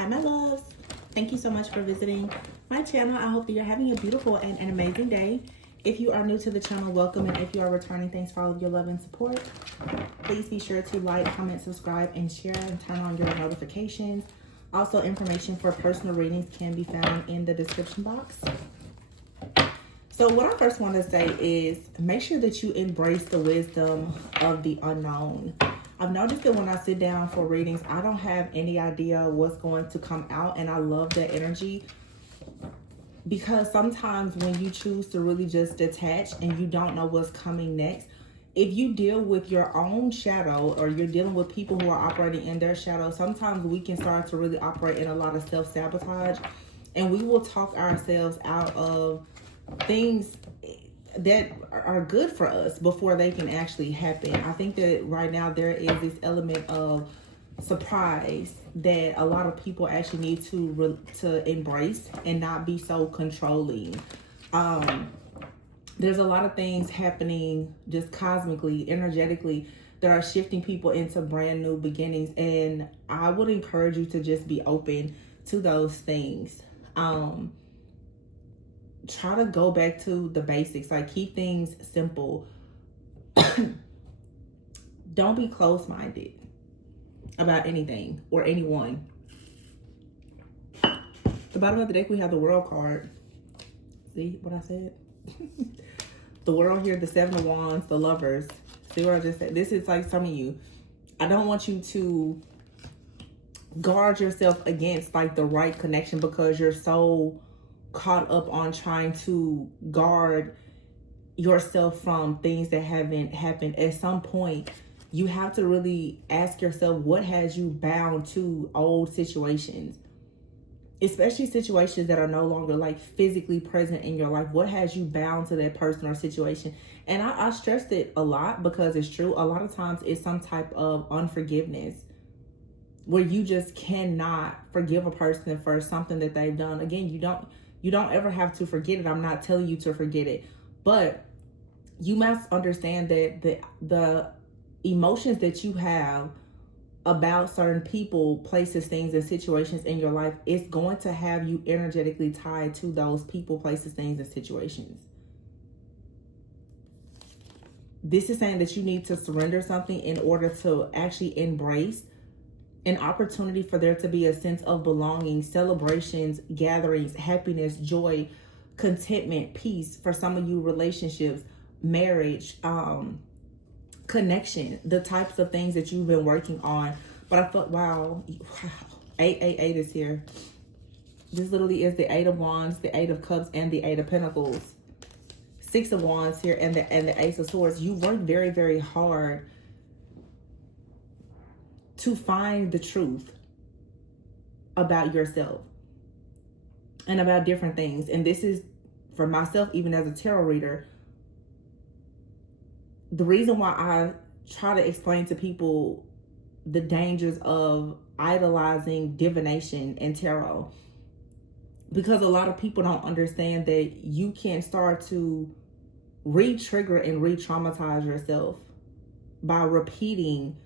Hi my loves, thank you so much for visiting my channel. I hope that you're having a beautiful and an amazing day. If you are new to the channel, welcome, and if you are returning, thanks for all of your love and support. Please be sure to like, comment, subscribe, and share, and turn on your notifications. Also, information for personal readings can be found in the description box. So what I first want to say is make sure that you embrace the wisdom of the unknown. I've noticed that when I sit down for readings, I don't have any idea what's going to come out, and I love that energy, because sometimes when you choose to really just detach and you don't know what's coming next, if you deal with your own shadow or you're dealing with people who are operating in their shadow, sometimes we can start to really operate in a lot of self-sabotage, and we will talk ourselves out of things that are good for us before they can actually happen. I think that right now there is this element of surprise that a lot of people actually need to embrace and not be so controlling. There's a lot of things happening just cosmically, energetically, that are shifting people into brand new beginnings, and I would encourage you to just be open to those things. Try to go back to the basics, like keep things simple. Don't be close-minded about anything or anyone. The bottom of the deck, we have the World card. See what I said? The World here, the Seven of Wands, the Lovers. See what I just said? This is like some of you. I don't want you to guard yourself against like the right connection because you're so caught up on trying to guard yourself from things that haven't happened. At some point, you have to really ask yourself, what has you bound to old situations, especially situations that are no longer like physically present in your life? What has you bound to that person or situation? And I stressed it a lot because it's true. A lot of times it's some type of unforgiveness where you just cannot forgive a person for something that they've done. Again, you don't ever have to forget it. I'm not telling you to forget it, but you must understand that the emotions that you have about certain people, places, things, and situations in your life is going to have you energetically tied to those people, places, things, and situations. This is saying that you need to surrender something in order to actually embrace an opportunity for there to be a sense of belonging, celebrations, gatherings, happiness, joy, contentment, peace. For some of you, relationships, marriage, connection, the types of things that you've been working on. But I thought, wow, 888 is here. This literally is the 8 of Wands, the 8 of Cups, and the 8 of Pentacles. 6 of Wands here, and the Ace of Swords. You work very, very hard to find the truth about yourself and about different things. And this is for myself, even as a tarot reader, the reason why I try to explain to people the dangers of idolizing divination and tarot, because a lot of people don't understand that you can start to re-trigger and re-traumatize yourself by repeating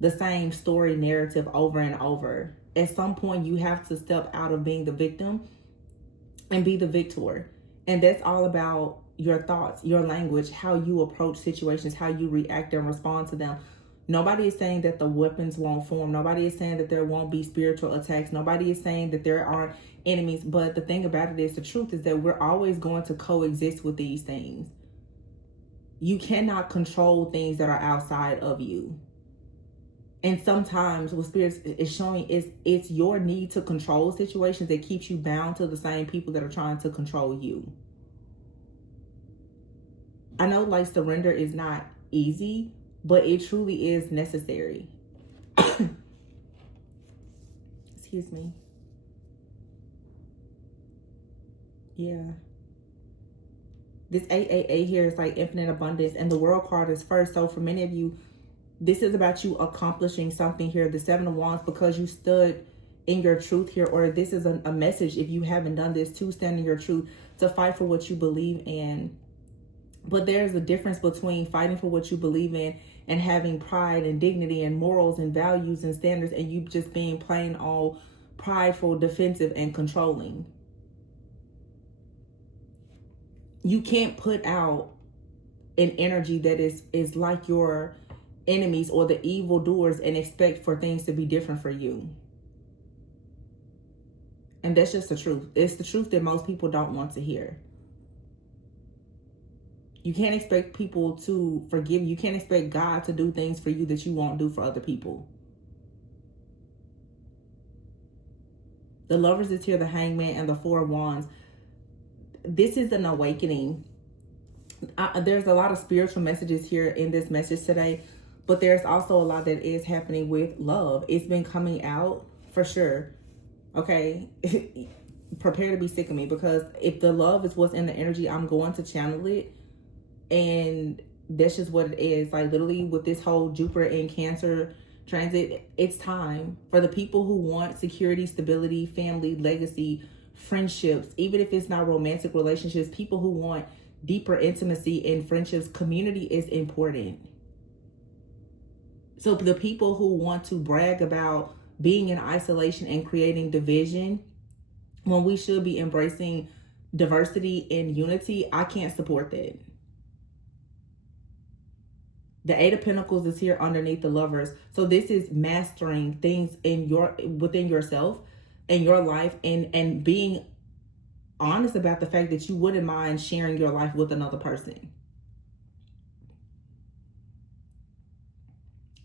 the same story narrative over and over. At some point, you have to step out of being the victim and be the victor. And that's all about your thoughts, your language, how you approach situations, how you react and respond to them. Nobody is saying that the weapons won't form. Nobody is saying that there won't be spiritual attacks. Nobody is saying that there aren't enemies. But the thing about it is, the truth is that we're always going to coexist with these things. You cannot control things that are outside of you. And sometimes what Spirit is showing is it's your need to control situations that keeps you bound to the same people that are trying to control you. I know like surrender is not easy, but it truly is necessary. Excuse me. Yeah. This 888 here is like infinite abundance, and the World card is first. So for many of you, this is about you accomplishing something here. The 7 of Wands, because you stood in your truth here, or this is a message, if you haven't done this, to stand in your truth, to fight for what you believe in. But there's a difference between fighting for what you believe in and having pride and dignity and morals and values and standards, and you just being plain old prideful, defensive, and controlling. You can't put out an energy that is like your enemies or the evildoers and expect for things to be different for you. And that's just the truth. It's the truth that most people don't want to hear. You can't expect people to forgive you. You can't expect God to do things for you that you won't do for other people. The Lovers is here, the Hangman, and the Four of Wands. This is an awakening. There's a lot of spiritual messages here in this message today, but there's also a lot that is happening with love. It's been coming out for sure. Okay? Prepare to be sick of me, because if the love is what's in the energy, I'm going to channel it. And that's just what it is. Like, literally, with this whole Jupiter and Cancer transit, it's time for the people who want security, stability, family, legacy, friendships, even if it's not romantic relationships, people who want deeper intimacy in friendships. Community is important. So the people who want to brag about being in isolation and creating division when we should be embracing diversity and unity, I can't support that. The Eight of Pentacles is here underneath the Lovers. So this is mastering things within yourself and your life, and being honest about the fact that you wouldn't mind sharing your life with another person.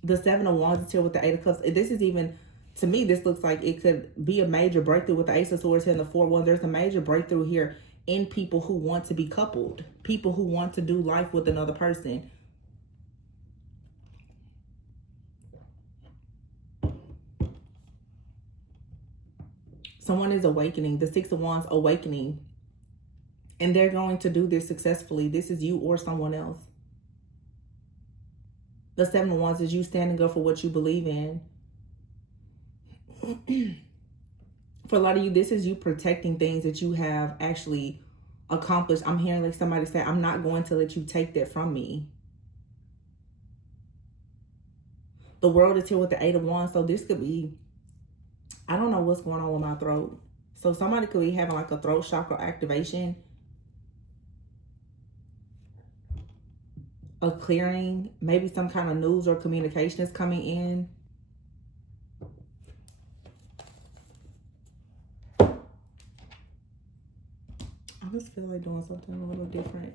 The Seven of Wands is here with the Eight of Cups. This is even, to me, this looks like it could be a major breakthrough with the Ace of Swords here and the Four of Wands. There's a major breakthrough here in people who want to be coupled, people who want to do life with another person. Someone is awakening. The Six of Wands awakening. And they're going to do this successfully. This is you or someone else. The Seven of Wands is you standing up for what you believe in. For a lot of you, this is you protecting things that you have actually accomplished. I'm hearing like somebody say, I'm not going to let you take that from me. The World is here with the Eight of Wands. So this could be, I don't know what's going on with my throat. So somebody could be having like a throat chakra activation. A clearing. Maybe some kind of news or communication is coming in. I just feel like doing something a little different.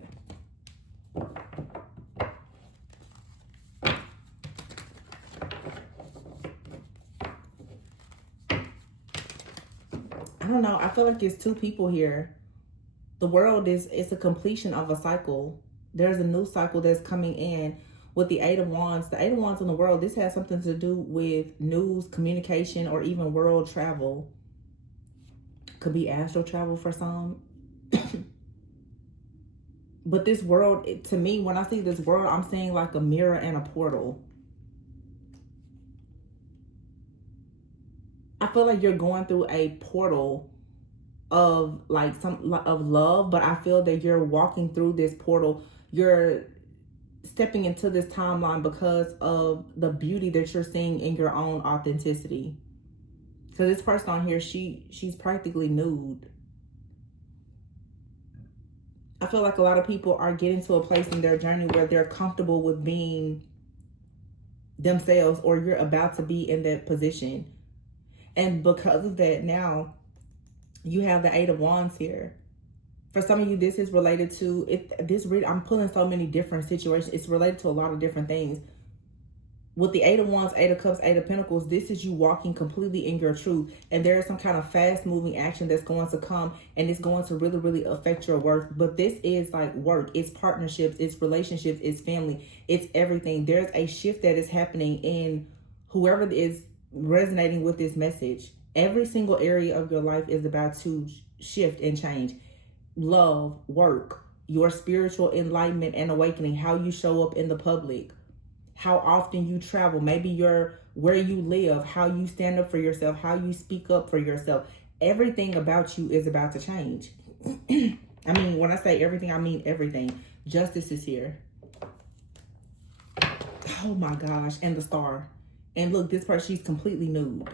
I don't know. I feel like it's two people here. The World it's a completion of a cycle. There's a new cycle that's coming in with the Eight of Wands. The Eight of Wands in the World, this has something to do with news, communication, or even world travel. Could be astral travel for some. But this world, to me, when I see this world, I'm seeing like a mirror and a portal. I feel like you're going through a portal of like of love, but I feel that you're walking through this portal. You're stepping into this timeline because of the beauty that you're seeing in your own authenticity. Because this person on here, she's practically nude. I feel like a lot of people are getting to a place in their journey where they're comfortable with being themselves, or you're about to be in that position. And because of that, now you have the Eight of Wands here. For some of you, this is related to it. I'm pulling so many different situations. It's related to a lot of different things. With the Eight of Wands, Eight of Cups, Eight of Pentacles, this is you walking completely in your truth. And there is some kind of fast moving action that's going to come, and it's going to really, really affect your work. But this is like work. It's partnerships. It's relationships. It's family. It's everything. There's a shift that is happening in whoever is resonating with this message. Every single area of your life is about to shift and change. Love, work, your spiritual enlightenment and awakening, how you show up in the public, how often you travel, maybe where you live, how you stand up for yourself, how you speak up for yourself. Everything about you is about to change. I mean, when I say everything, I mean everything. Justice is here. Oh my gosh. And the Star. And look, this person, she's completely nude.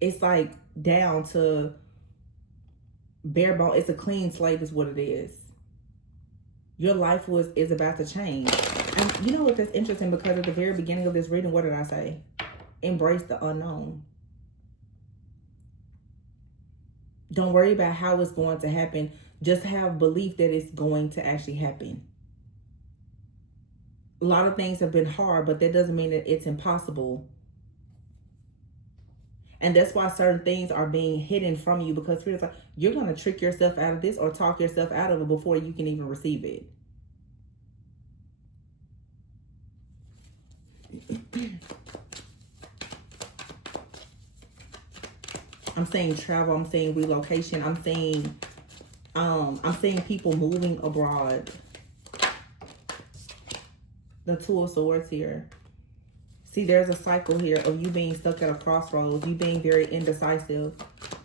it's like down to bare bone. It's a clean slate is what it is. Your life is about to change. And you know what, that's interesting, because at the very beginning of this reading, what did I say? Embrace the unknown. Don't worry about how it's going to happen. Just have belief that it's going to actually happen. A lot of things have been hard, but that doesn't mean that it's impossible. And that's why certain things are being hidden from you, because you're going to trick yourself out of this or talk yourself out of it before you can even receive it. I'm saying travel, I'm saying relocation, I'm saying people moving abroad. The Two of Swords here. See, there's a cycle here of you being stuck at a crossroads, you being very indecisive.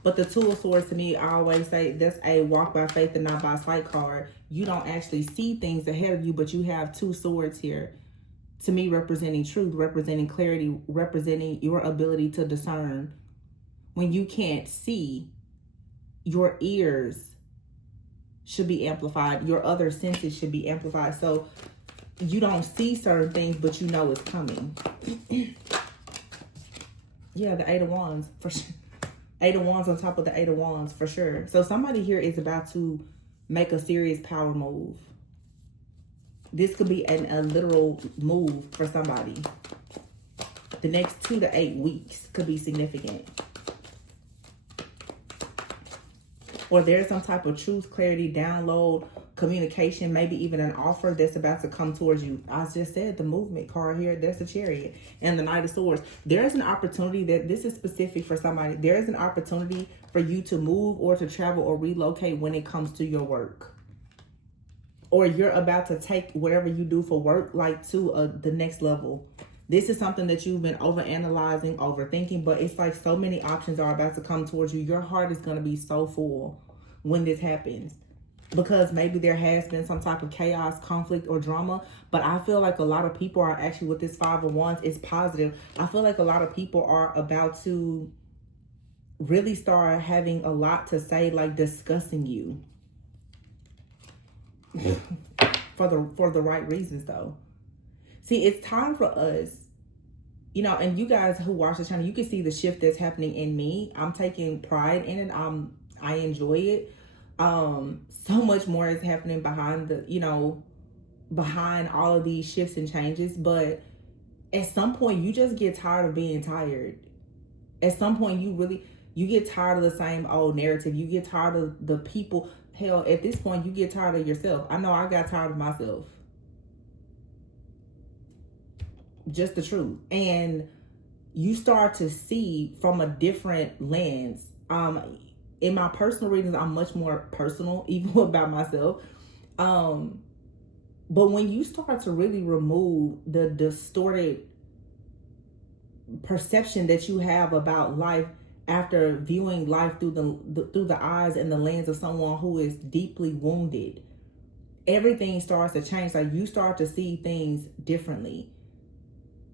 But the Two of Swords, to me, I always say that's a walk by faith and not by sight card. You don't actually see things ahead of you, but you have two swords here. To me, representing truth, representing clarity, representing your ability to discern. When you can't see, your ears should be amplified. Your other senses should be amplified. So you don't see certain things, but you know it's coming. Yeah, the Eight of Wands, for sure. Eight of Wands on top of the Eight of Wands, for sure. So somebody here is about to make a serious power move. This could be a literal move for somebody. The next 2 to 8 weeks could be significant. Or there's some type of truth, clarity, download, communication, maybe even an offer that's about to come towards you. I just said the movement card here, there's the Chariot and the Knight of Swords. There's an opportunity that this is specific for somebody. There's an opportunity for you to move or to travel or relocate when it comes to your work. Or you're about to take whatever you do for work like to the next level. This is something that you've been overanalyzing, overthinking, but it's like so many options are about to come towards you. Your heart is going to be so full when this happens, because maybe there has been some type of chaos, conflict, or drama. But I feel like a lot of people are actually, with this Five of Wands, it's positive. I feel like a lot of people are about to really start having a lot to say, like discussing you. for the right reasons, though. See, it's time for us, you know, and you guys who watch the channel, you can see the shift that's happening in me. I'm taking pride in it. I enjoy it. So much more is happening behind behind all of these shifts and changes. But at some point, you just get tired of being tired. At some point, you get tired of the same old narrative. You get tired of the people. Hell, at this point, you get tired of yourself. I know I got tired of myself. Just the truth. And you start to see from a different lens. In my personal readings, I'm much more personal, even about myself. But when you start to really remove the distorted perception that you have about life after viewing life through the eyes and the lens of someone who is deeply wounded, everything starts to change. Like, you start to see things differently.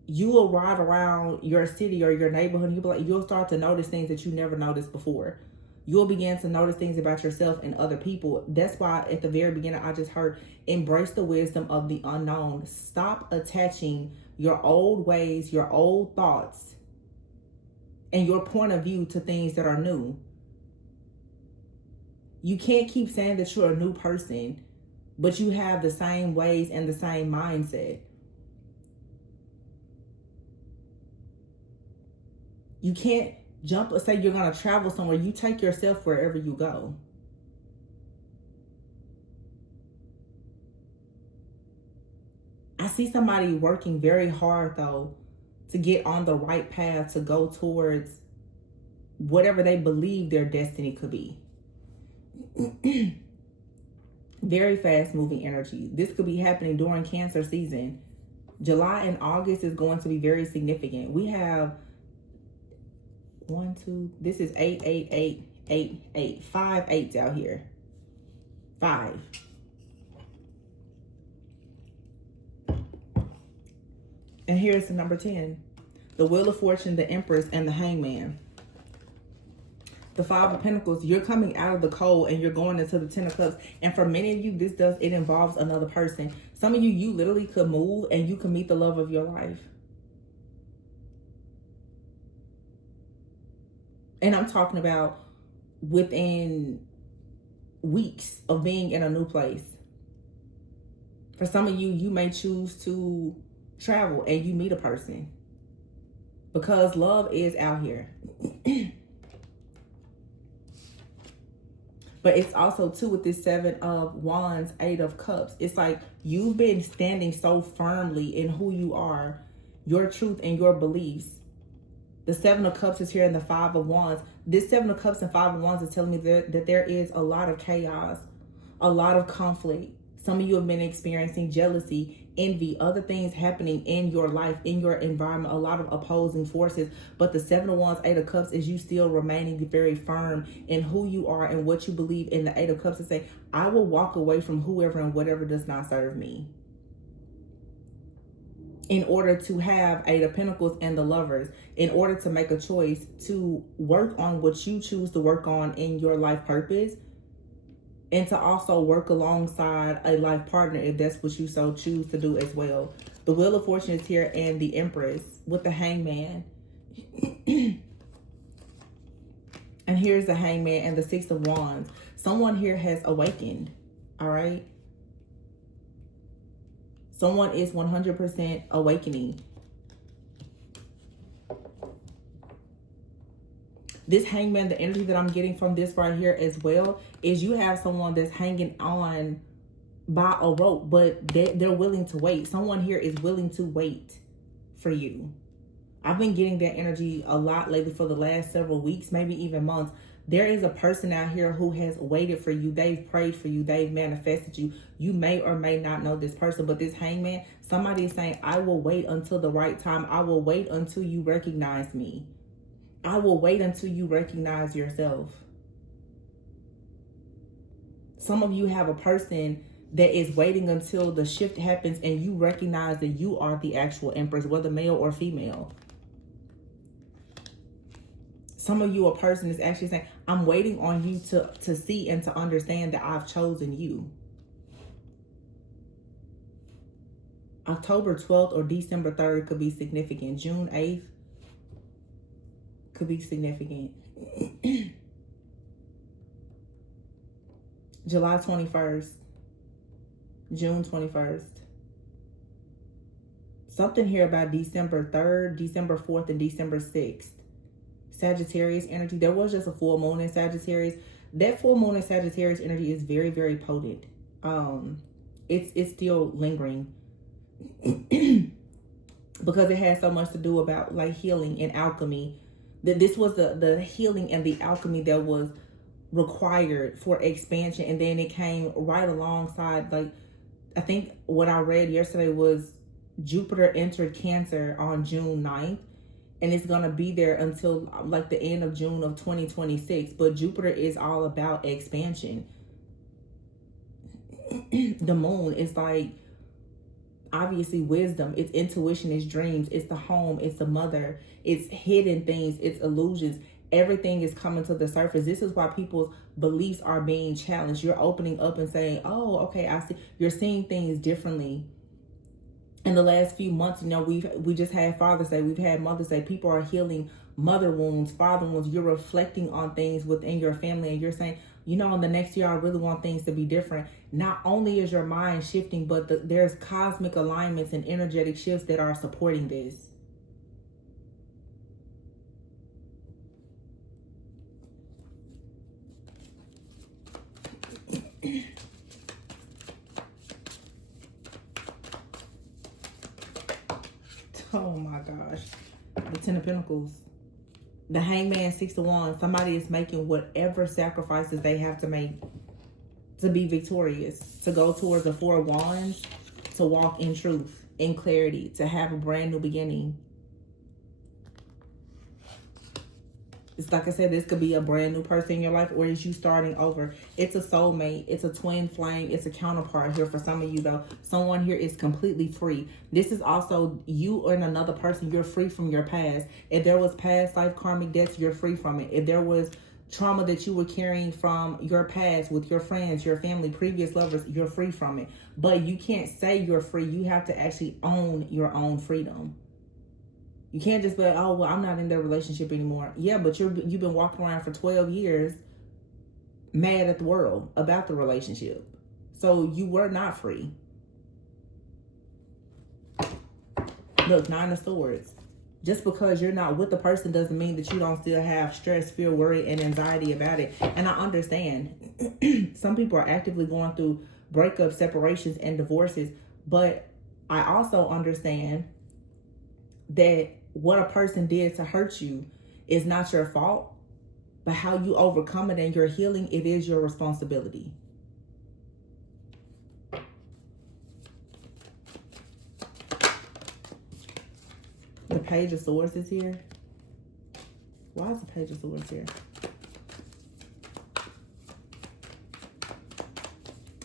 You will ride around your city or your neighborhood, and you'll start to notice things that you never noticed before. You'll begin to notice things about yourself and other people. That's why at the very beginning, I just heard, embrace the wisdom of the unknown. Stop attaching your old ways, your old thoughts, and your point of view to things that are new. You can't keep saying that you're a new person, but you have the same ways and the same mindset. You can't jump or say you're going to travel somewhere. You take yourself wherever you go. I see somebody working very hard, though, to get on the right path to go towards whatever they believe their destiny could be. Very fast moving energy. This could be happening during Cancer season. July and August is going to be very significant. We have 1, 2, this is 8, 8, 8, 8, 8. 5 8s out here. 5. And here's the number 10. The Wheel of Fortune, the Empress, and the Hangman. the Five of Pentacles, you're coming out of the cold and you're going into the Ten of Cups. And for many of you, it involves another person. Some of you, you literally could move and you can meet the love of your life. And I'm talking about within weeks of being in a new place. For some of you, you may choose to travel and you meet a person. Because love is out here. But it's also too with this Seven of Wands, Eight of Cups. It's like you've been standing so firmly in who you are, your truth and your beliefs. The Seven of Cups is here in the Five of Wands. This Seven of Cups and Five of Wands is telling me that there is a lot of chaos, a lot of conflict. Some of you have been experiencing jealousy, envy, other things happening in your life, in your environment, a lot of opposing forces. But the Seven of Wands, Eight of Cups is you still remaining very firm in who you are and what you believe. In the Eight of Cups to say, I will walk away from whoever and whatever does not serve me, in order to have Eight of Pentacles and the Lovers, in order to make a choice to work on what you choose to work on in your life purpose, and to also work alongside a life partner if that's what you so choose to do as well. The Wheel of Fortune is here and the Empress with the Hangman. And here's the Hangman and the Six of Wands. Someone here has awakened, all right? Someone is 100% awakening. This Hangman, the energy that I'm getting from this right here as well, is you have someone that's hanging on by a rope, but they're willing to wait. Someone here is willing to wait for you. I've been getting that energy a lot lately for the last several weeks, maybe even months. There is a person out here who has waited for you. They've prayed for you. They've manifested you. You may or may not know this person, but this Hangman, somebody is saying, I will wait until the right time. I will wait until you recognize me. I will wait until you recognize yourself. Some of you have a person that is waiting until the shift happens and you recognize that you are the actual Empress, whether male or female. Some of you, a person is actually saying, I'm waiting on you to see and to understand that I've chosen you. October 12th or December 3rd could be significant. June 8th could be significant. July 21st. June 21st. Something here about December 3rd, December 4th, and December 6th. Sagittarius energy. There was just a full moon in Sagittarius. That full moon in Sagittarius energy is very, very potent. It's still lingering. Because it has so much to do about like healing and alchemy. That this was the healing and the alchemy that was required for expansion. And then it came right alongside, like, I think what I read yesterday was Jupiter entered Cancer on June 9th. And it's going to be there until like the end of June of 2026. But Jupiter is all about expansion. The moon is like, obviously wisdom, it's intuition, it's dreams, it's the home, it's the mother, it's hidden things, it's illusions. Everything is coming to the surface. This is why people's beliefs are being challenged. You're opening up and saying, oh, okay, I see. You're seeing things differently. In the last few months, you know, we just had Father's Day, we've had Mother's Day. People are healing mother wounds, father wounds. You're reflecting on things within your family and you're saying, you know, in the next year, I really want things to be different. Not only is your mind shifting, but there's cosmic alignments and energetic shifts that are supporting this. Oh my gosh. The Ten of Pentacles. The Hangman, Six of Wands. Somebody is making whatever sacrifices they have to make to be victorious. To go towards the Four of Wands. To walk in truth, in clarity. To have a brand new beginning. It's like I said, this could be a brand new person in your life, or is you starting over. It's a soulmate. It's a twin flame. It's a counterpart here for some of you, though. Someone here is completely free. This is also you and another person. You're free from your past. If there was past life karmic debts, you're free from it. If there was trauma that you were carrying from your past with your friends, your family, previous lovers, you're free from it. But you can't say you're free. You have to actually own your own freedom. You can't just be like, oh, well, I'm not in that relationship anymore. Yeah, but you've been walking around for 12 years mad at the world about the relationship. So you were not free. Look, 9 of Swords. Just because you're not with the person doesn't mean that you don't still have stress, fear, worry, and anxiety about it. And I understand some people are actively going through breakups, separations, and divorces. But I also understand that what a person did to hurt you is not your fault. But how you overcome it and your healing, it is your responsibility. The Page of Swords is here. Why is the Page of Swords here?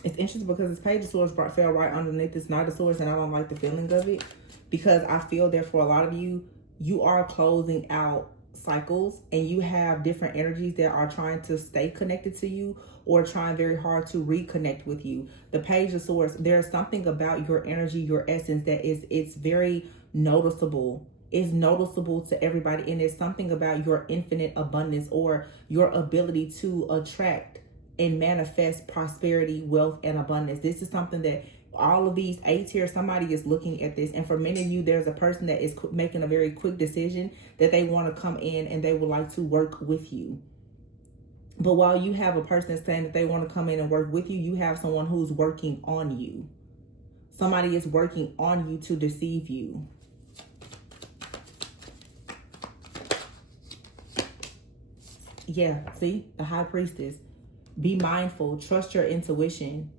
It's interesting because this Page of Swords fell right underneath this Knight of Swords, and I don't like the feeling of it because I feel that for a lot of you, you are closing out cycles and you have different energies that are trying to stay connected to you or trying very hard to reconnect with you. The Page of Swords, there's something about your energy, your essence that it's very noticeable. Is noticeable to everybody, and it's something about your infinite abundance or your ability to attract and manifest prosperity, wealth, and abundance. This is something that all of these 8s here, somebody is looking at this, and for many of you, there's a person that is making a very quick decision that they want to come in and they would like to work with you. But while you have a person that's saying that they want to come in and work with you, you have someone who's working on you. Somebody is working on you to deceive you. Yeah, see, the High Priestess. Be mindful. Trust your intuition.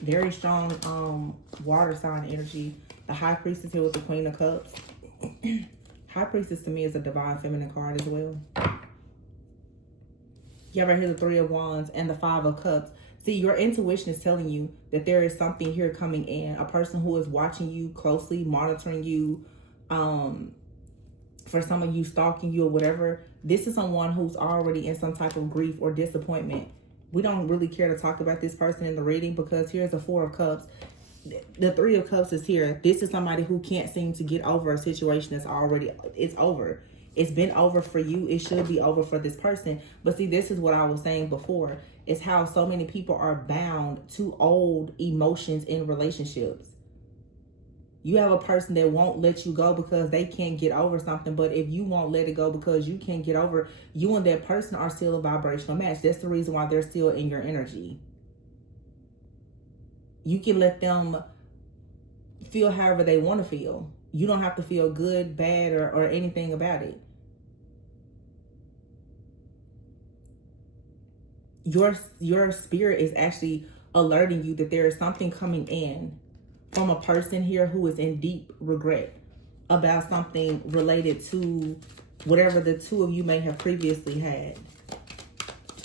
Very strong water sign energy. The High Priestess here with the Queen of Cups. High Priestess to me is a divine feminine card as well. You have right here the 3 of Wands and the 5 of Cups. See, your intuition is telling you that there is something here coming in. A person who is watching you closely, monitoring you. For some of you, stalking you or whatever. This is someone who's already in some type of grief or disappointment. We don't really care to talk about this person in the reading because here's the 4 of Cups. The 3 of Cups is here. This is somebody who can't seem to get over a situation that's already, it's over. It's been over for you. It should be over for this person. But see, this is what I was saying before. It's how so many people are bound to old emotions in relationships. You have a person that won't let you go because they can't get over something. But if you won't let it go because you can't get over, you and that person are still a vibrational match. That's the reason why they're still in your energy. You can let them feel however they want to feel. You don't have to feel good, bad, or anything about it. Your spirit is actually alerting you that there is something coming in from a person here who is in deep regret about something related to whatever the two of you may have previously had.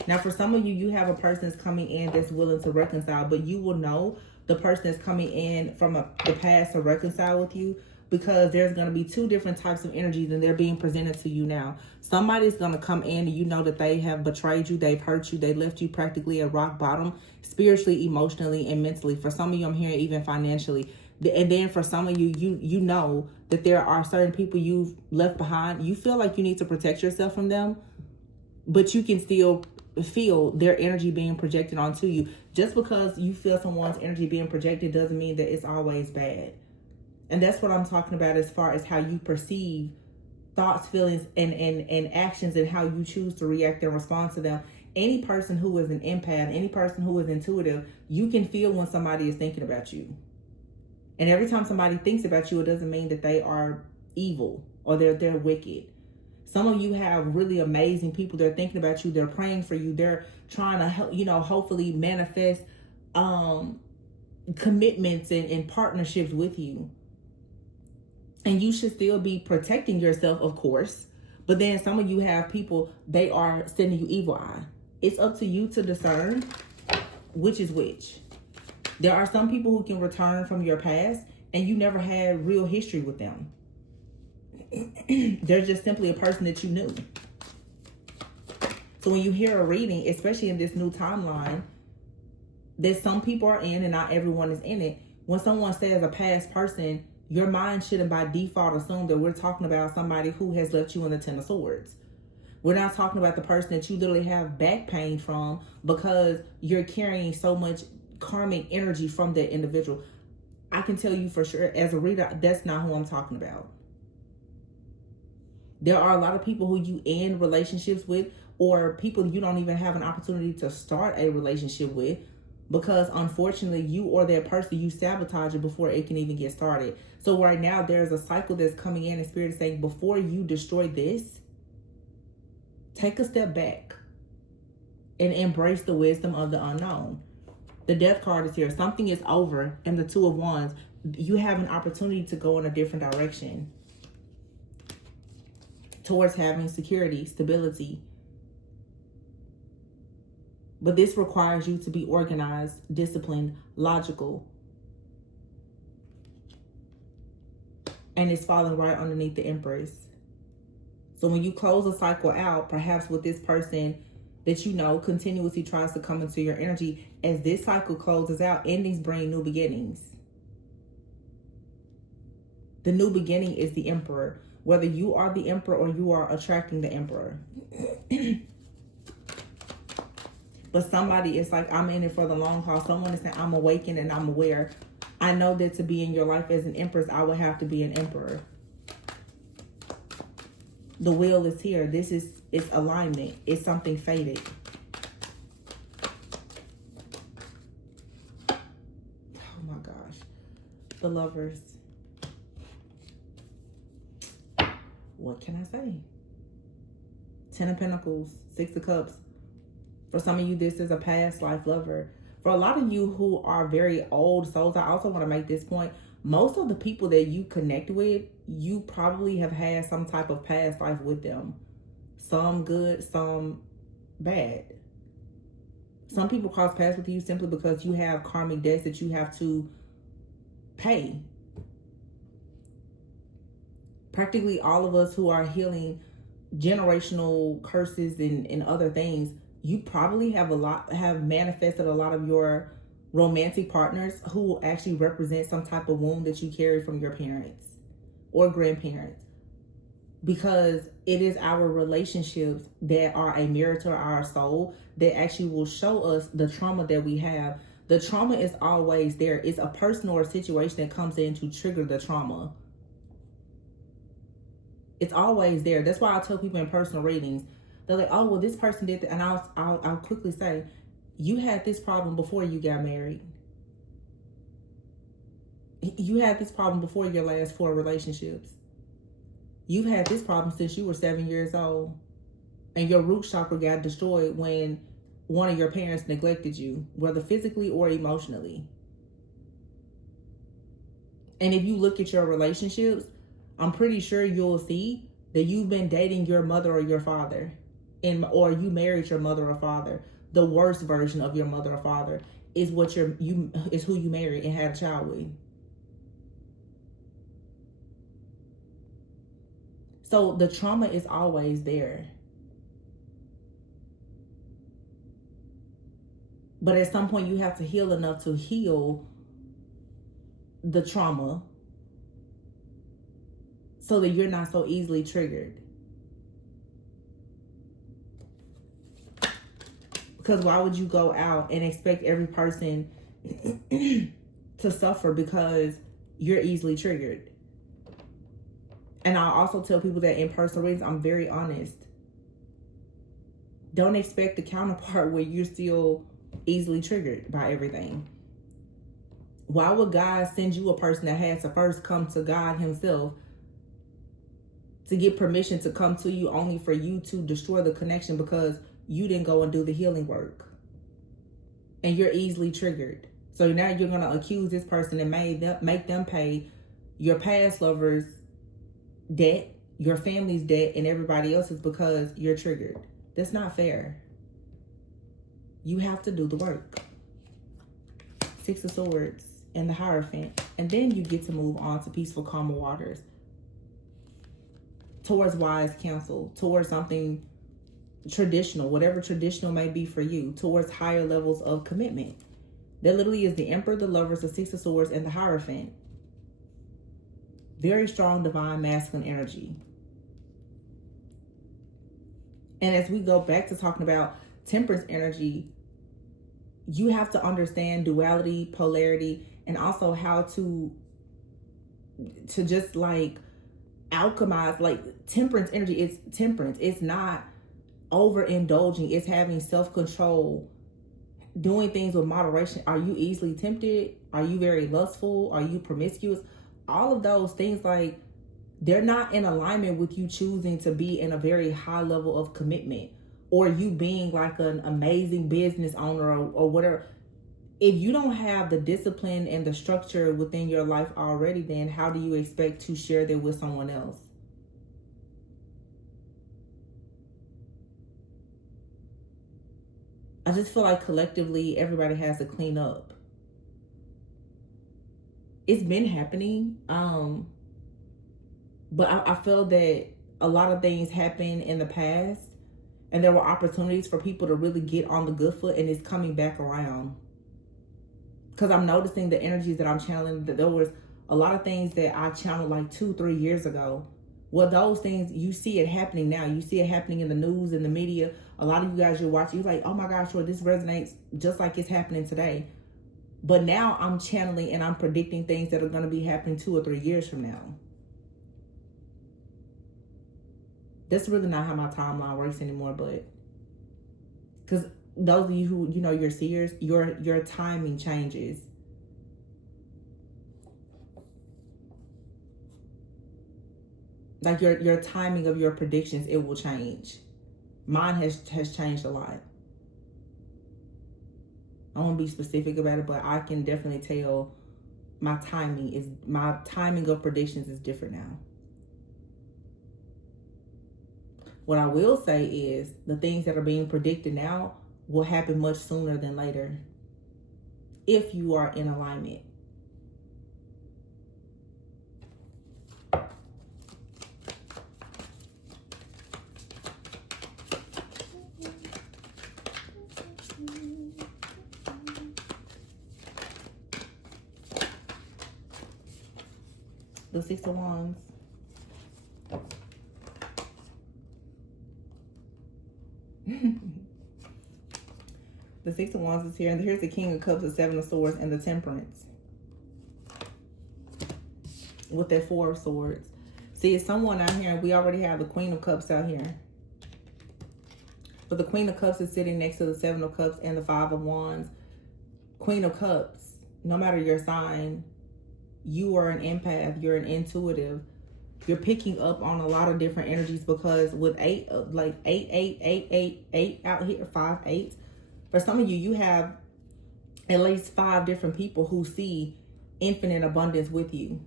Now, for some of you, you have a person that's coming in that's willing to reconcile, but you will know the person that's coming in from the past to reconcile with you because there's going to be 2 different types of energies and they're being presented to you now. Somebody's going to come in and you know that they have betrayed you, they've hurt you, they left you practically at rock bottom, spiritually, emotionally, and mentally. For some of you, I'm hearing even financially. And then for some of you, you know that there are certain people you've left behind. You feel like you need to protect yourself from them, but you can still feel their energy being projected onto you. Just because you feel someone's energy being projected doesn't mean that it's always bad. And that's what I'm talking about as far as how you perceive thoughts, feelings, and actions and how you choose to react and respond to them. Any person who is an empath, any person who is intuitive, you can feel when somebody is thinking about you. And every time somebody thinks about you, it doesn't mean that they are evil or they're wicked. Some of you have really amazing people. They're thinking about you. They're praying for you. They're trying to help, hopefully manifest commitments and partnerships with you. And you should still be protecting yourself, of course. But then some of you have people, they are sending you evil eye. It's up to you to discern which is which. There are some people who can return from your past and you never had real history with them. They're just simply a person that you knew. So when you hear a reading, especially in this new timeline, that some people are in and not everyone is in it. When someone says a past person, your mind shouldn't by default assume that we're talking about somebody who has left you in the Ten of Swords. We're not talking about the person that you literally have back pain from because you're carrying so much karmic energy from that individual. I can tell you for sure, as a reader, that's not who I'm talking about. There are a lot of people who you end relationships with, or people you don't even have an opportunity to start a relationship with, because unfortunately you or that person, you sabotage it before it can even get started. So right now there's a cycle that's coming in, and Spirit is saying, before you destroy this, take a step back and embrace the wisdom of the unknown. The Death card is here. Something is over, and the Two of Wands, you have an opportunity to go in a different direction towards having security, stability. But this requires you to be organized, disciplined, logical. And it's falling right underneath the Empress. So when you close a cycle out, perhaps with this person that you know continuously tries to come into your energy, as this cycle closes out, endings bring new beginnings. The new beginning is the Emperor. Whether you are the Emperor or you are attracting the Emperor. But somebody is like, I'm in it for the long haul. Someone is saying, I'm awakened and I'm aware. I know that to be in your life as an Empress, I would have to be an Emperor. The wheel is here. This is, it's alignment. It's something fated. Oh my gosh. The Lovers. What can I say? Ten of Pentacles, Six of Cups. For some of you, this is a past life lover. For a lot of you who are very old souls, I also want to make this point. Most of the people that you connect with, you probably have had some type of past life with them. Some good, some bad. Some people cross paths with you simply because you have karmic debts that you have to pay. Practically all of us who are healing generational curses and other things, you probably have manifested a lot of your romantic partners who actually represent some type of wound that you carry from your parents or grandparents. Because it is our relationships that are a mirror to our soul that actually will show us the trauma that we have. The trauma is always there. It's a person or a situation that comes in to trigger the trauma. It's always there. That's why I tell people in personal readings, they're like, oh, well, this person did that. And I'll quickly say, you had this problem before you got married. You had this problem before your last 4 relationships. You've had this problem since you were 7 years old. And your root chakra got destroyed when one of your parents neglected you, whether physically or emotionally. And if you look at your relationships, I'm pretty sure you'll see that you've been dating your mother or your father, or you married your mother or father. The worst version of your mother or father is what is who you married and had a child with. So the trauma is always there. But at some point you have to heal enough to heal the trauma so that you're not so easily triggered. Because why would you go out and expect every person to suffer because you're easily triggered? And I also tell people that in personal readings, I'm very honest. Don't expect the counterpart where you're still easily triggered by everything. Why would God send you a person that has to first come to God himself to get permission to come to you, only for you to destroy the connection because you didn't go and do the healing work? And you're easily triggered. So now you're going to accuse this person and make them pay your past lover's debt, your family's debt, and everybody else's because you're triggered. That's not fair. You have to do the work. Six of Swords and the Hierophant. And then you get to move on to peaceful, calmer waters. towards wise counsel, towards something traditional, whatever traditional may be for you, towards higher levels of commitment. That literally is the Emperor, the Lovers, the Six of Swords, and the Hierophant. Very strong divine masculine energy. And as we go back to talking about Temperance energy, you have to understand duality, polarity, and also how to just like alchemize. Like temperance energy, it's temperance. It's not overindulging. It's having self-control, doing things with moderation. Are you easily tempted? Are you very lustful? Are you promiscuous? All of those things, like, they're not in alignment with you choosing to be in a very high level of commitment, or you being like an amazing business owner, or whatever. If you don't have the discipline and the structure within your life already, then how do you expect to share that with someone else? I just feel like collectively everybody has to clean up. It's been happening, but I feel that a lot of things happened in the past, and there were opportunities for people to really get on the good foot, and it's coming back around. Because I'm noticing the energies that I'm channeling, that there was a lot of things that I channeled like 2-3 years ago. Well, those things, you see it happening now. You see it happening in the news, in the media. A lot of you guys, you're watching, you're like, oh my gosh, well, this resonates just like it's happening today. But now I'm channeling and I'm predicting things that are going to be happening 2 or 3 years from now. That's really not how my timeline works anymore, but because those of you who, you know, you're seers, your timing changes. Like your timing of your predictions, it will change. Mine has changed a lot. I won't be specific about it, but I can definitely tell my timing of predictions is different now. What I will say is the things that are being predicted now will happen much sooner than later if you are in alignment. The Six of Wands. The Six of Wands is here, and here's the King of Cups, the Seven of Swords, and the Temperance with that Four of Swords. See, it's someone out here, and we already have the Queen of Cups out here. But the Queen of Cups is sitting next to the Seven of Cups and the Five of Wands. Queen of Cups, no matter your sign, you are an empath, you're an intuitive. You're picking up on a lot of different energies, because with eight out here, 5 8. For some of you, you have at least 5 different people who see infinite abundance with you.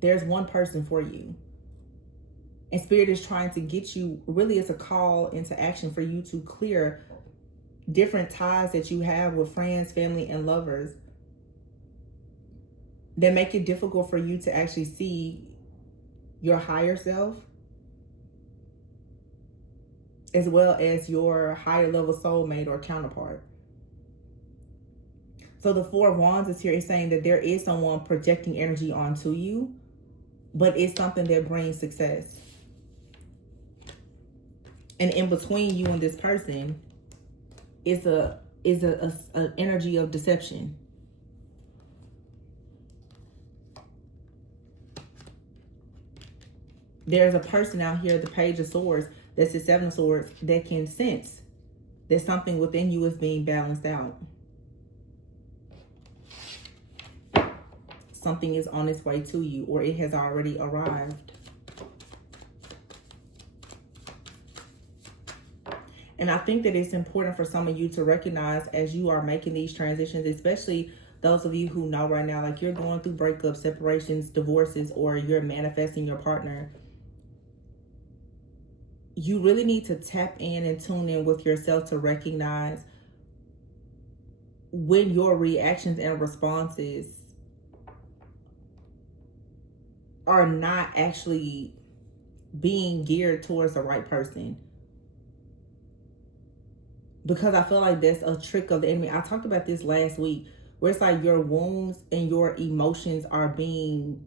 There's one person for you. And Spirit is trying to get you, really it's a call into action for you to clear different ties that you have with friends, family, and lovers that make it difficult for you to actually see your higher self, as well as your higher level soulmate or counterpart. So the Four of Wands is here. It's saying that there is someone projecting energy onto you, but it's something that brings success. And in between you and this person is an energy of deception. There's a person out here, the Page of Swords, that's the Seven of Swords, that can sense that something within you is being balanced out. Something is on its way to you, or it has already arrived. And I think that it's important for some of you to recognize as you are making these transitions, especially those of you who know right now, like you're going through breakups, separations, divorces, or you're manifesting your partner. You really need to tap in and tune in with yourself to recognize when your reactions and responses are not actually being geared towards the right person. Because I feel like that's a trick of the enemy. I talked about this last week, where it's like your wounds and your emotions are being,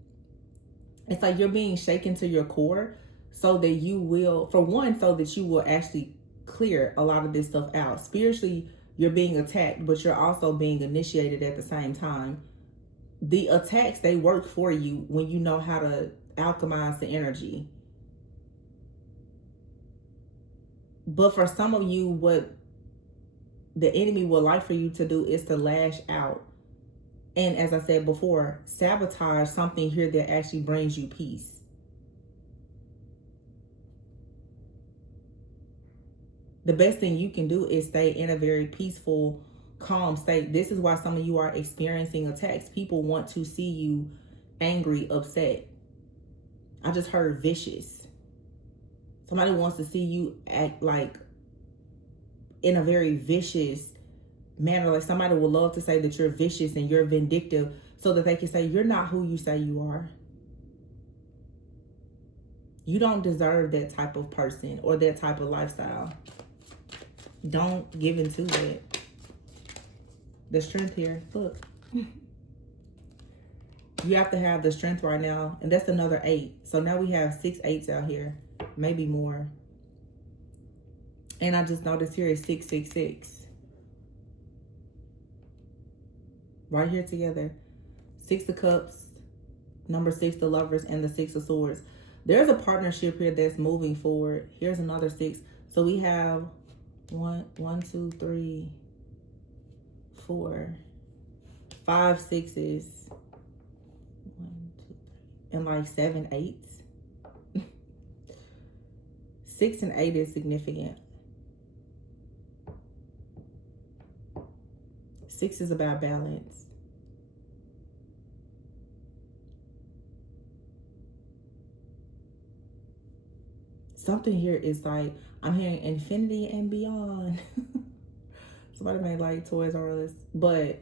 it's like you're being shaken to your core, so that you will, for one, so that you will actually clear a lot of this stuff out. Spiritually, you're being attacked, but you're also being initiated at the same time. The attacks, they work for you when you know how to alchemize the energy. But for some of you, what the enemy would like for you to do is to lash out. And as I said before, sabotage something here that actually brings you peace. The best thing you can do is stay in a very peaceful, calm state. This is why some of you are experiencing attacks. People want to see you angry, upset. I just heard vicious. Somebody wants to see you act like in a very vicious manner. Like somebody would love to say that you're vicious and you're vindictive, so that they can say you're not who you say you are. You don't deserve that type of person or that type of lifestyle. Don't give into it. The strength here, look. You have to have the strength right now. And that's another 8. So now we have 6 8s out here. Maybe more. And I just noticed here is 666. Right here together. 6 of Cups, number 6, the Lovers, and the 6 of Swords. There's a partnership here that's moving forward. Here's another 6. So we have 1, 2, 3, 4, 5 6s. 1, 2, 3, and like 7 8s. 6 and 8 is significant. 6 is about balance. Something here is like, I'm hearing infinity and beyond. Somebody may like Toys R Us, but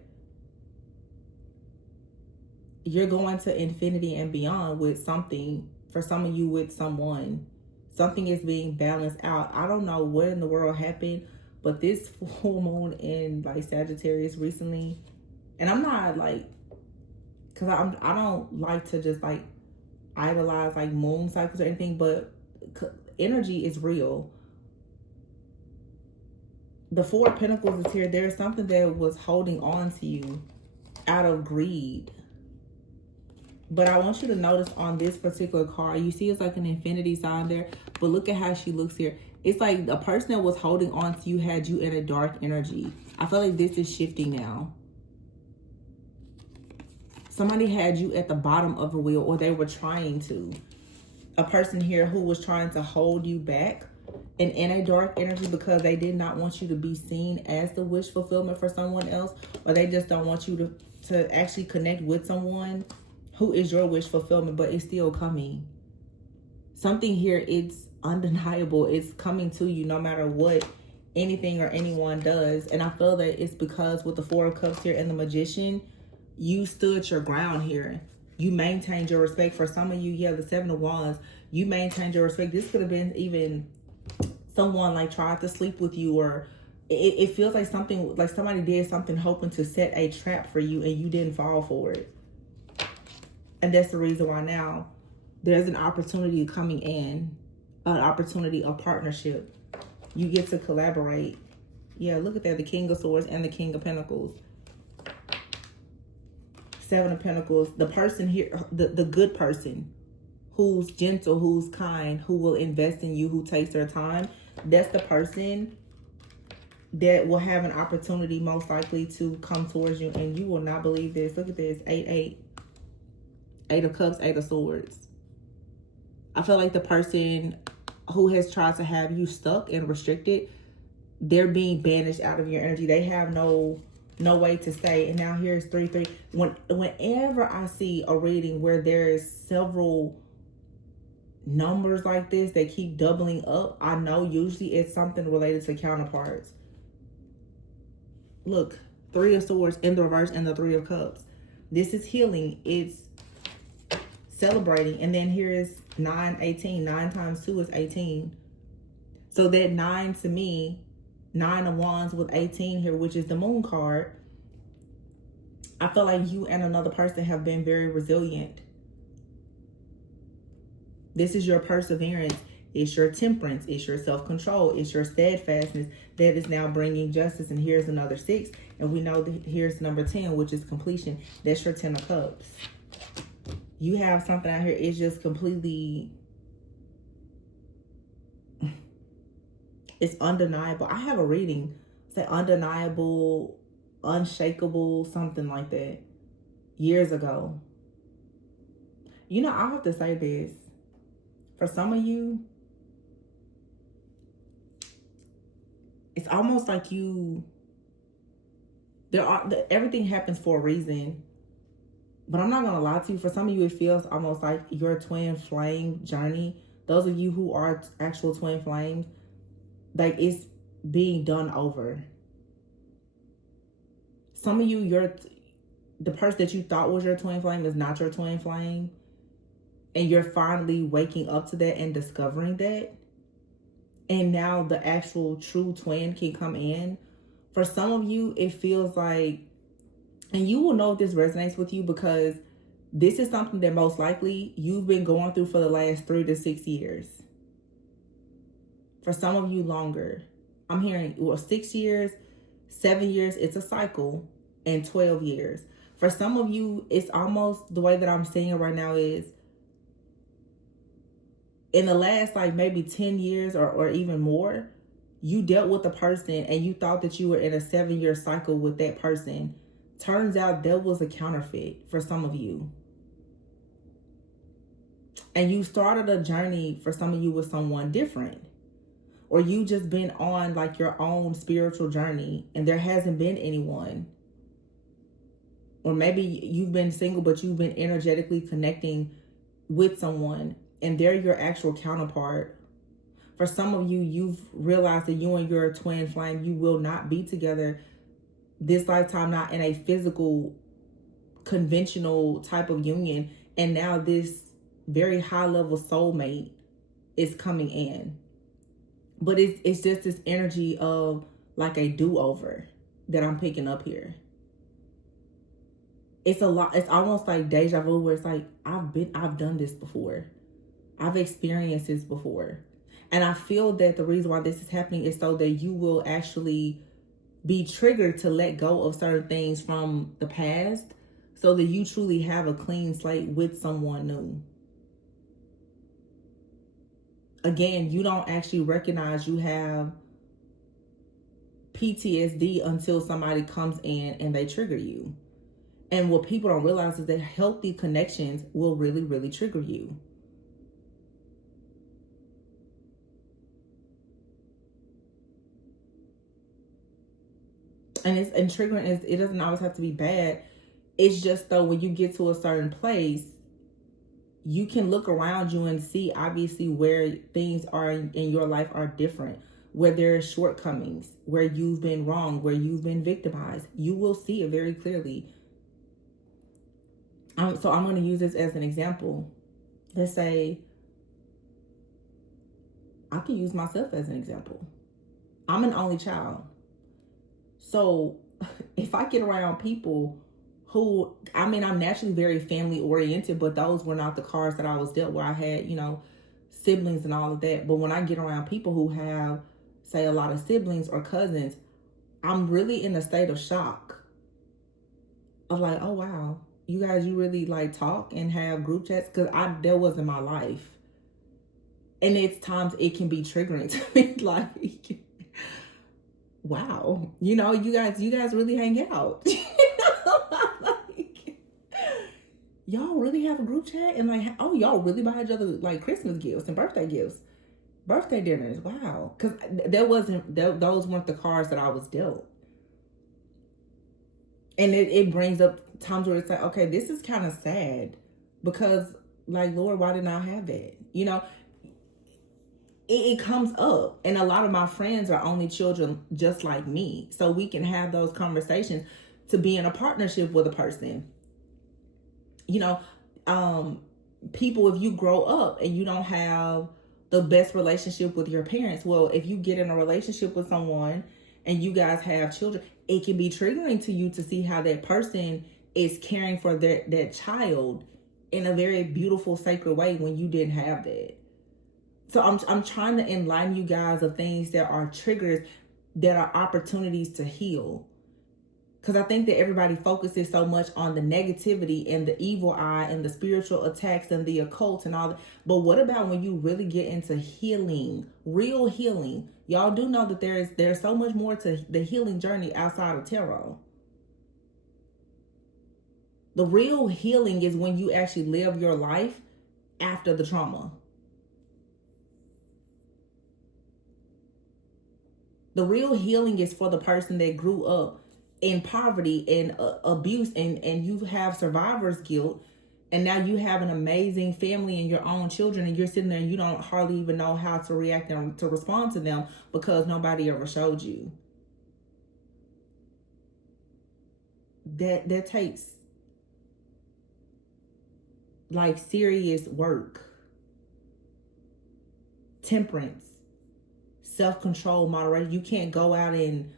you're going to infinity and beyond with something. For some of you, with someone. Something is being balanced out. I don't know what in the world happened, but this full moon in like Sagittarius recently, and I'm not like, because I don't like to just like idolize like moon cycles or anything, but energy is real. The 4 of Pentacles is here. There's something that was holding on to you out of greed. But I want you to notice on this particular card, you see it's like an infinity sign there, but look at how she looks here. It's like the person that was holding on to you had you in a dark energy. I feel like this is shifting now. Somebody had you at the bottom of the wheel, or they were trying to. A person here who was trying to hold you back and in a dark energy because they did not want you to be seen as the wish fulfillment for someone else, or they just don't want you to actually connect with someone who is your wish fulfillment, but it's still coming. Something here, it's undeniable. It's coming to you no matter what anything or anyone does. And I feel that it's because with the 4 of Cups here and the Magician, you stood your ground here. You maintained your respect. For some of you, yeah, the 7 of Wands, you maintained your respect. This could have been even someone like tried to sleep with you, or it feels like something, like somebody did something hoping to set a trap for you and you didn't fall for it. And that's the reason why now there's an opportunity coming in, an opportunity, a partnership. You get to collaborate. Yeah, look at that, the King of Swords and the King of Pentacles. 7 of Pentacles, the person here, the good person who's gentle, who's kind, who will invest in you, who takes their time. That's the person that will have an opportunity most likely to come towards you. And you will not believe this. Look at this, 8 8. 8 of Cups, 8 of Swords. I feel like the person who has tried to have you stuck and restricted, they're being banished out of your energy. They have no way to stay. And now here's 3 3. Whenever I see a reading where there's several numbers like this that keep doubling up, I know usually it's something related to counterparts. Look, 3 of Swords in the reverse and the 3 of Cups. This is healing. It's celebrating. And then here is 9, 18. 9 times 2 is 18. So that 9 to me, 9 of Wands with 18 here, which is the Moon card. I feel like you and another person have been very resilient. This is your perseverance. It's your temperance. It's your self-control. It's your steadfastness that is now bringing justice. And here's another 6. And we know that here's number 10, which is completion. That's your 10 of Cups. You have something out here. It's just completely... It's undeniable. I have a reading. Say undeniable, unshakable, something like that. Years ago. You know, I have to say this. For some of you, it's almost like you... everything happens for a reason. But I'm not going to lie to you. For some of you, it feels almost like your twin flame journey. Those of you who are actual twin flames, like it's being done over. Some of you, the person that you thought was your twin flame is not your twin flame. And you're finally waking up to that and discovering that. And now the actual true twin can come in. For some of you, it feels like, and you will know if this resonates with you because this is something that most likely you've been going through for the last 3 to 6 years. For some of you, longer. I'm hearing, well, 6 years, 7 years, it's a cycle, and 12 years. For some of you, it's almost, the way that I'm seeing it right now is, in the last like maybe 10 years or even more, you dealt with a person and you thought that you were in a 7-year cycle with that person. Turns out that was a counterfeit for some of you. And you started a journey for some of you with someone different. Or you just been on like your own spiritual journey and there hasn't been anyone. Or maybe you've been single, but you've been energetically connecting with someone and they're your actual counterpart. For some of you, you've realized that you and your twin flame, you will not be together this lifetime, not in a physical, conventional type of union. And now this very high level soulmate is coming in. But it's just this energy of like a do-over that I'm picking up here. It's a lot. It's almost like deja vu, where it's like, I've done this before. I've experienced this before. And I feel that the reason why this is happening is so that you will actually be triggered to let go of certain things from the past so that you truly have a clean slate with someone new. Again, you don't actually recognize you have PTSD until somebody comes in and they trigger you. And what people don't realize is that healthy connections will really, really trigger you. And triggering is, it doesn't always have to be bad. It's just though when you get to a certain place, you can look around you and see obviously where things are in your life are different, where there are shortcomings, where you've been wrong, where you've been victimized. You will see it very clearly. So I'm going to use this as an example. Let's say I can use myself as an example. I'm an only child. So if I get around people who, I mean, I'm naturally very family oriented, but those were not the cards that I was dealt where I had, you know, siblings and all of that. But when I get around people who have, say, a lot of siblings or cousins, I'm really in a state of shock of like, oh, wow, you guys, you really like talk and have group chats? Because that wasn't my life. And it's times it can be triggering to me, like, wow, you know, you guys really hang out. Like, y'all really have a group chat and like, oh, y'all really buy each other like Christmas gifts and birthday gifts, birthday dinners. Wow. Because those weren't the cards that I was dealt. And it brings up times where it's like, okay, this is kind of sad because like, Lord, why didn't I have that? You know, it comes up, and a lot of my friends are only children just like me. So we can have those conversations to be in a partnership with a person. You know, people, if you grow up and you don't have the best relationship with your parents, well, if you get in a relationship with someone and you guys have children, it can be triggering to you to see how that person is caring for that child in a very beautiful, sacred way when you didn't have that. So I'm trying to enlighten you guys of things that are triggers, that are opportunities to heal. Because I think that everybody focuses so much on the negativity and the evil eye and the spiritual attacks and the occult and all that. But what about when you really get into healing, real healing? Y'all do know that there's so much more to the healing journey outside of tarot. The real healing is when you actually live your life after the trauma. The real healing is for the person that grew up in poverty and abuse, and you have survivor's guilt, and now you have an amazing family and your own children, and you're sitting there and you don't hardly even know how to react and to respond to them because nobody ever showed you. That takes like serious work, temperance, self-control, moderation. You can't go out and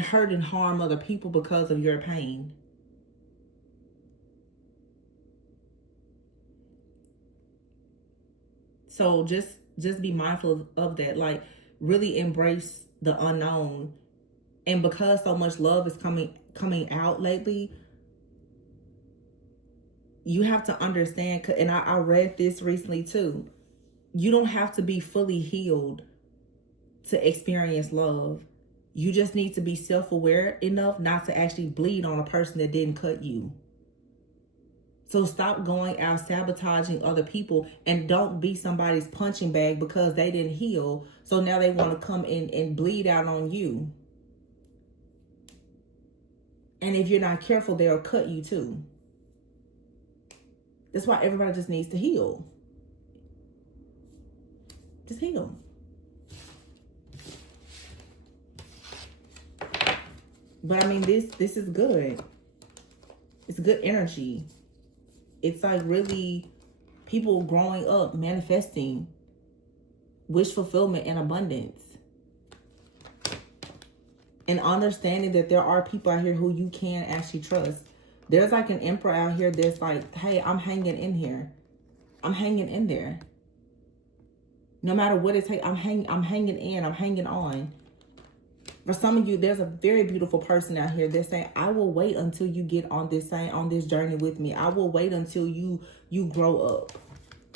hurt and harm other people because of your pain. So just be mindful of that. Like, really embrace the unknown. And because so much love is coming out lately, you have to understand, and I read this recently too, you don't have to be fully healed to experience love. You just need to be self-aware enough not to actually bleed on a person that didn't cut you. So stop going out sabotaging other people, and don't be somebody's punching bag because they didn't heal. So now they want to come in and bleed out on you. And if you're not careful, they'll cut you too. That's why everybody just needs to heal. Just heal. But I mean, this is good. It's good energy. It's like really people growing up, manifesting, wish fulfillment and abundance. And understanding that there are people out here who you can actually trust. There's like an emperor out here that's like, hey, I'm hanging in here. I'm hanging in there. No matter what it takes, I'm hanging in, I'm hanging on. For some of you, there's a very beautiful person out here that's saying, I will wait until you get on this journey with me. I will wait until you grow up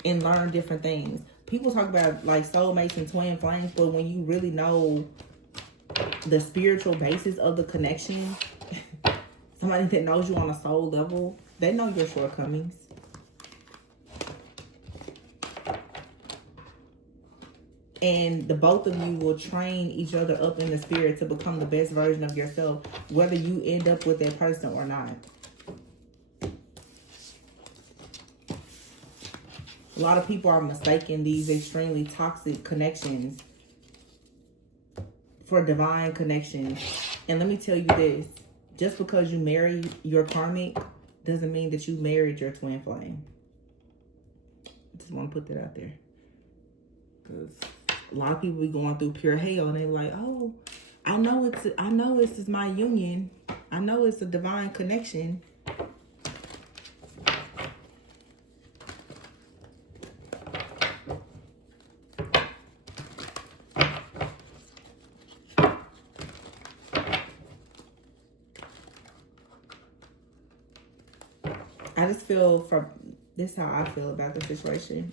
and learn different things. People talk about like soulmates and twin flames, but when you really know the spiritual basis of the connection, somebody that knows you on a soul level, they know your shortcomings. And the both of you will train each other up in the spirit to become the best version of yourself, whether you end up with that person or not. A lot of people are mistaking these extremely toxic connections for divine connections. And let me tell you this, just because you marry your karmic doesn't mean that you married your twin flame. I just want to put that out there. Because a lot of people be going through pure hell and they're like, oh, I know this is my union. I know it's a divine connection. I just feel this is how I feel about the situation.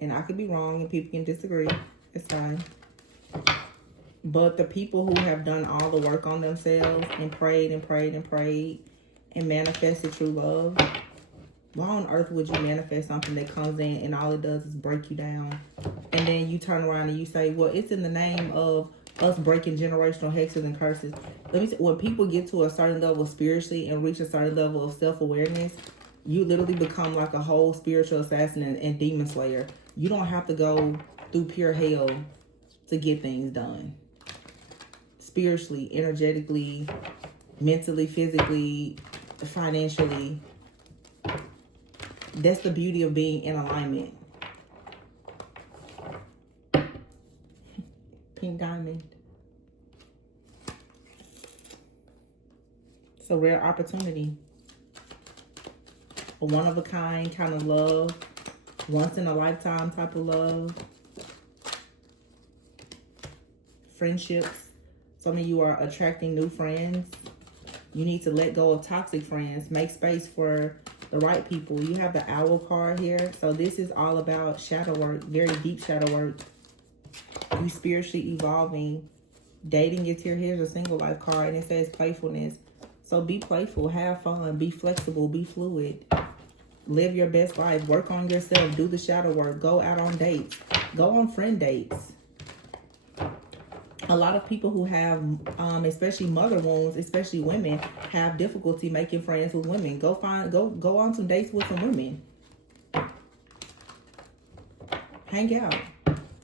And I could be wrong and people can disagree. It's fine. But the people who have done all the work on themselves and prayed and prayed and prayed and manifested true love, why on earth would you manifest something that comes in and all it does is break you down? And then you turn around and you say, well, it's in the name of us breaking generational hexes and curses. Let me say, when people get to a certain level spiritually and reach a certain level of self-awareness, you literally become like a whole spiritual assassin and demon slayer. You don't have to go through pure hell to get things done. Spiritually, energetically, mentally, physically, financially. That's the beauty of being in alignment. Pink diamond. It's a rare opportunity. A one-of-a-kind kind of love. Once-in-a-lifetime type of love. Friendships. Some of you are attracting new friends. You need to let go of toxic friends. Make space for the right people. You have the Owl card here. So this is all about shadow work. Very deep shadow work. You spiritually evolving. Dating is here. Here's a single life card. And it says playfulness. So be playful. Have fun. Be flexible. Be fluid. Live your best life. Work on yourself. Do the shadow work. Go out on dates. Go on friend dates. A lot of people who have, especially mother wounds, especially women, have difficulty making friends with women. Go on some dates with some women. Hang out.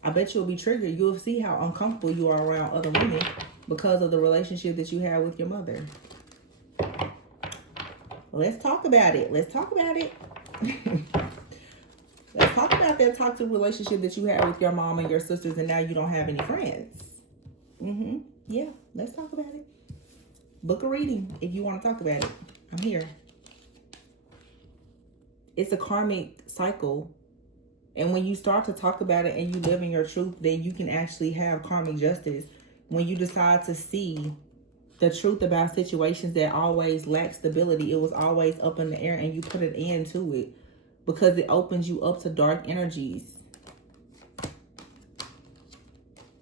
I bet you'll be triggered. You'll see how uncomfortable you are around other women because of the relationship that you have with your mother. Let's talk about it. Let's talk about it. Let's talk about that toxic relationship that you had with your mom and your sisters, and now you don't have any friends. Yeah, let's talk about it. Book a reading if you want to talk about it. I'm here. It's a karmic cycle. And when you start to talk about it and you live in your truth, then you can actually have karmic justice. When you decide to see the truth about situations that always lack stability, it was always up in the air, and you put an end to it because it opens you up to dark energies.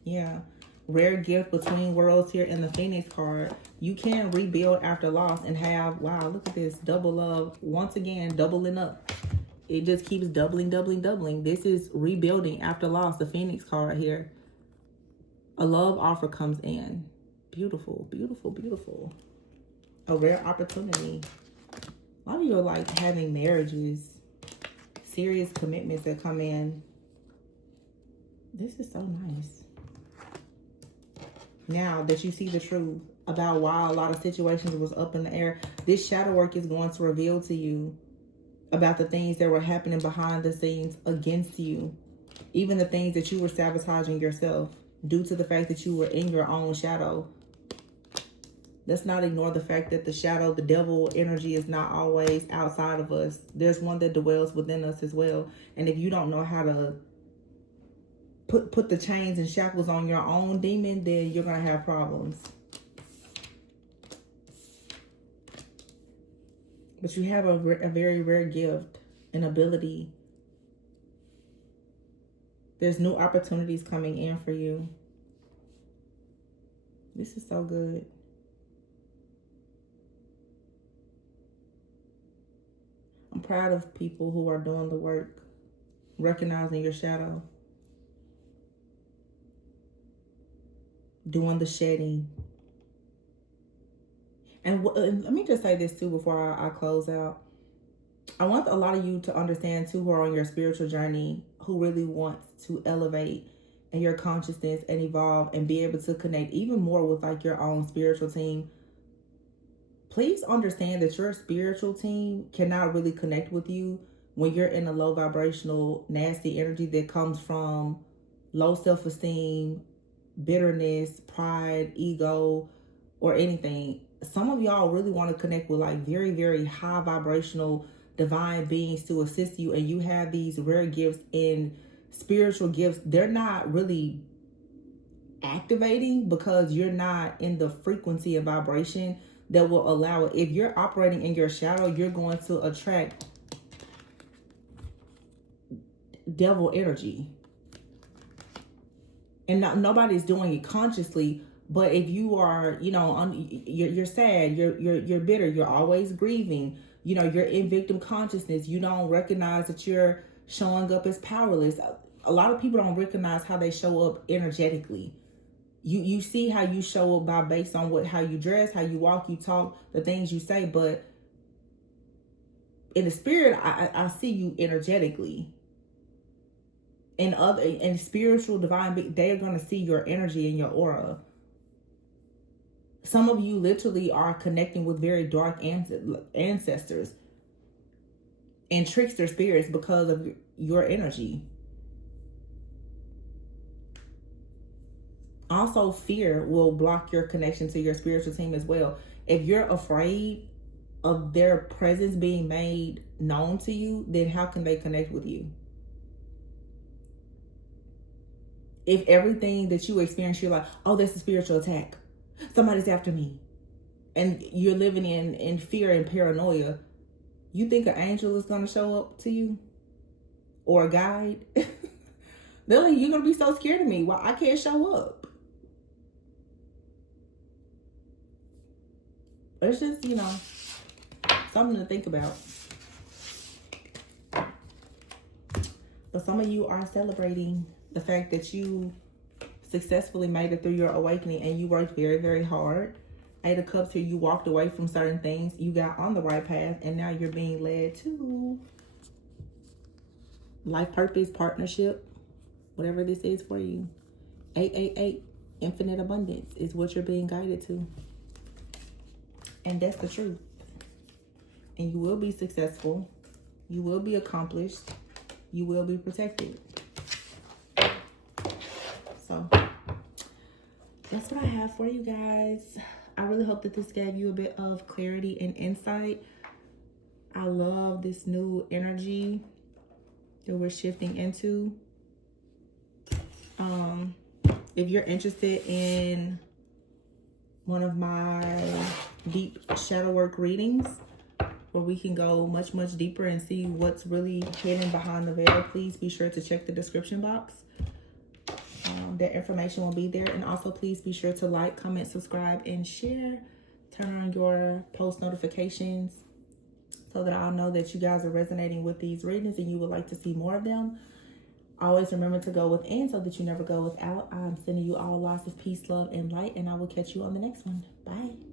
Yeah. Rare gift between worlds here in the Phoenix card. You can rebuild after loss and have, wow, look at this, double love. Once again, doubling up. It just keeps doubling, doubling, doubling. This is rebuilding after loss, the Phoenix card here. A love offer comes in. Beautiful, beautiful, beautiful. A rare opportunity. A lot of you are like having marriages, serious commitments that come in. This is so nice. Now that you see the truth about why a lot of situations was up in the air, this shadow work is going to reveal to you about the things that were happening behind the scenes against you. Even the things that you were sabotaging yourself due to the fact that you were in your own shadow. Let's not ignore the fact that the shadow, the devil energy is not always outside of us. There's one that dwells within us as well. And if you don't know how to put the chains and shackles on your own demon, then you're going to have problems. But you have a very rare gift, an ability. There's new opportunities coming in for you. This is so good. I'm proud of people who are doing the work, recognizing your shadow, doing the shedding. And let me just say this too before I close out. I want a lot of you to understand too, who are on your spiritual journey, who really want to elevate in your consciousness and evolve and be able to connect even more with like your own spiritual team. Please understand that your spiritual team cannot really connect with you when you're in a low vibrational, nasty energy that comes from low self-esteem, bitterness, pride, ego, or anything. Some of y'all really want to connect with like very, very high vibrational divine beings to assist you, and you have these rare gifts and spiritual gifts. They're not really activating because you're not in the frequency and vibration that will allow it. If you're operating in your shadow, you're going to attract devil energy. And nobody's doing it consciously, but if you are, you know, you're sad, you're bitter, you're always grieving, you know, you're in victim consciousness, you don't recognize that you're showing up as powerless. A lot of people don't recognize how they show up energetically. You see how you show up based on how you dress, how you walk, you talk, the things you say, but in the spirit, I see you energetically. And spiritual divine, they are going to see your energy and your aura. Some of you literally are connecting with very dark ancestors. and trickster spirits because of your energy. Also, fear will block your connection to your spiritual team as well. If you're afraid of their presence being made known to you, then how can they connect with you? If everything that you experience, you're like, oh, that's a spiritual attack, somebody's after me, and you're living in fear and paranoia, you think an angel is going to show up to you? Or a guide? They're like, you're going to be so scared of me. Well, I can't show up. It's just, you know, something to think about. But some of you are celebrating the fact that you successfully made it through your awakening and you worked very, very hard. Eight of Cups here, you walked away from certain things. You got on the right path and now you're being led to life purpose, partnership, whatever this is for you. 888, infinite abundance is what you're being guided to. And that's the truth. And you will be successful. You will be accomplished. You will be protected. So that's what I have for you guys. I really hope that this gave you a bit of clarity and insight. I love this new energy that we're shifting into. If you're interested in one of my deep shadow work readings, where we can go much, much deeper and see what's really hidden behind the veil, please be sure to check the description box. That information will be there. And also, please be sure to like, comment, subscribe, and share. Turn on your post notifications so that I'll know that you guys are resonating with these readings and you would like to see more of them. Always remember to go within so that you never go without. I'm sending you all lots of peace, love, and light, and I will catch you on the next one. Bye.